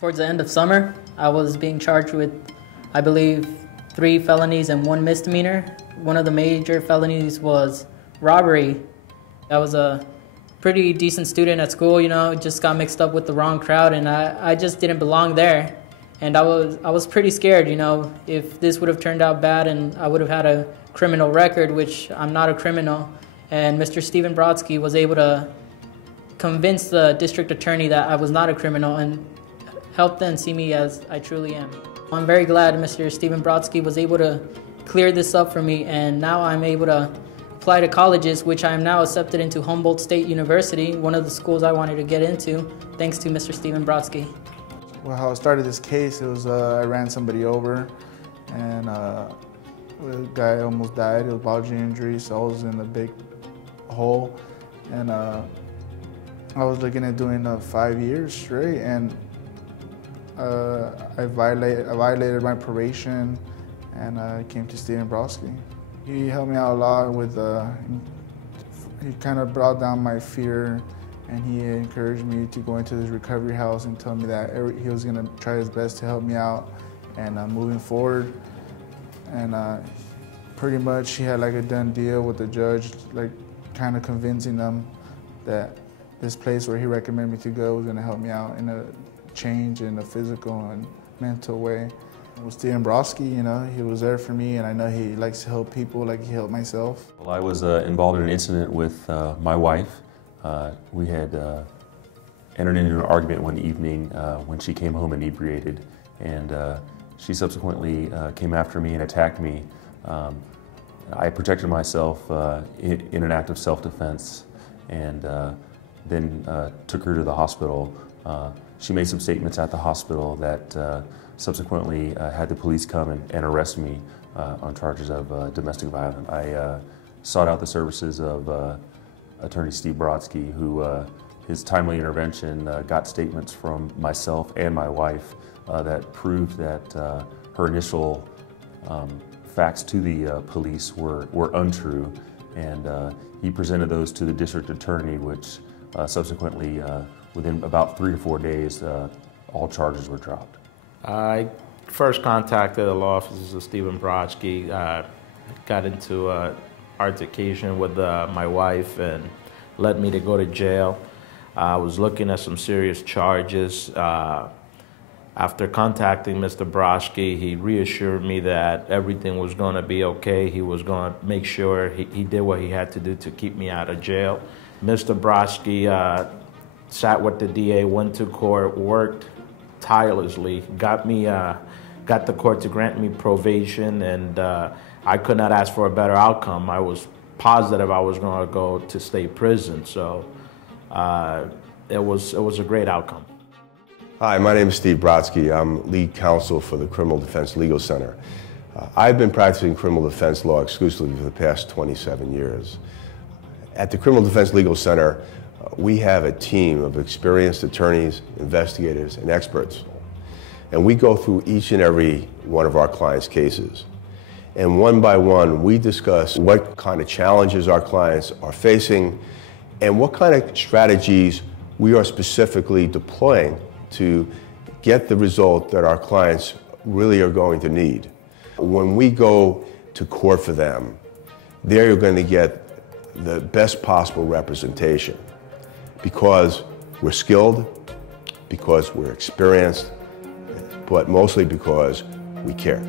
Towards the end of summer, I was being charged with, I believe, 3 felonies and 1 misdemeanor. One of the major felonies was robbery. I was a pretty decent student at school, just got mixed up with the wrong crowd, and I just didn't belong there. And I was pretty scared, if this would have turned out bad and I would have had a criminal record, which I'm not a criminal. And Mr. Stephen Brodsky was able to convince the district attorney that I was not a criminal and help them see me as I truly am. I'm very glad Mr. Stephen Brodsky was able to clear this up for me, and now I'm able to apply to colleges, which I am now accepted into Humboldt State University, one of the schools I wanted to get into, thanks to Mr. Stephen Brodsky. Well, how I started this case, it was I ran somebody over, and the guy almost died. It was bodily injury, so I was in a big hole, and I was looking at doing 5 years straight, and I violated my probation, and I came to Stephen Brodsky. He helped me out a lot with, he kind of brought down my fear, and he encouraged me to go into this recovery house and tell me that he was gonna try his best to help me out and moving forward. And pretty much he had like a done deal with the judge, like kind of convincing them that this place where he recommended me to go was gonna help me out in a change in a physical and mental way. With Stephen Brodsky, he was there for me, and I know he likes to help people like he helped myself. Well, I was involved in an incident with my wife. We had entered into an argument one evening when she came home inebriated, and she subsequently came after me and attacked me. I protected myself in an act of self-defense, and then took her to the hospital. She made some statements at the hospital that subsequently had the police come and arrest me on charges of domestic violence. I sought out the services of Attorney Steve Brodsky, who his timely intervention got statements from myself and my wife that proved that her initial facts to the police were untrue, and he presented those to the district attorney, which subsequently, within about 3 to 4 days, all charges were dropped. I first contacted the law offices of Stephen Brodsky, got into an altercation with my wife, and led me to go to jail. I was looking at some serious charges. After contacting Mr. Brodsky, he reassured me that everything was going to be okay. He was going to make sure he did what he had to do to keep me out of jail. Mr. Brodsky sat with the DA, went to court, worked tirelessly, got the court to grant me probation, and I could not ask for a better outcome. I was positive I was going to go to state prison, so it was a great outcome. Hi, my name is Steve Brodsky. I'm lead counsel for the Criminal Defense Legal Center. I've been practicing criminal defense law exclusively for the past 27 years. At the Criminal Defense Legal Center, we have a team of experienced attorneys, investigators, and experts. And we go through each and every one of our clients' cases. And one by one, we discuss what kind of challenges our clients are facing and what kind of strategies we are specifically deploying to get the result that our clients really are going to need. When we go to court for them, there you're going to get the best possible representation because we're skilled, because we're experienced, but mostly because we care.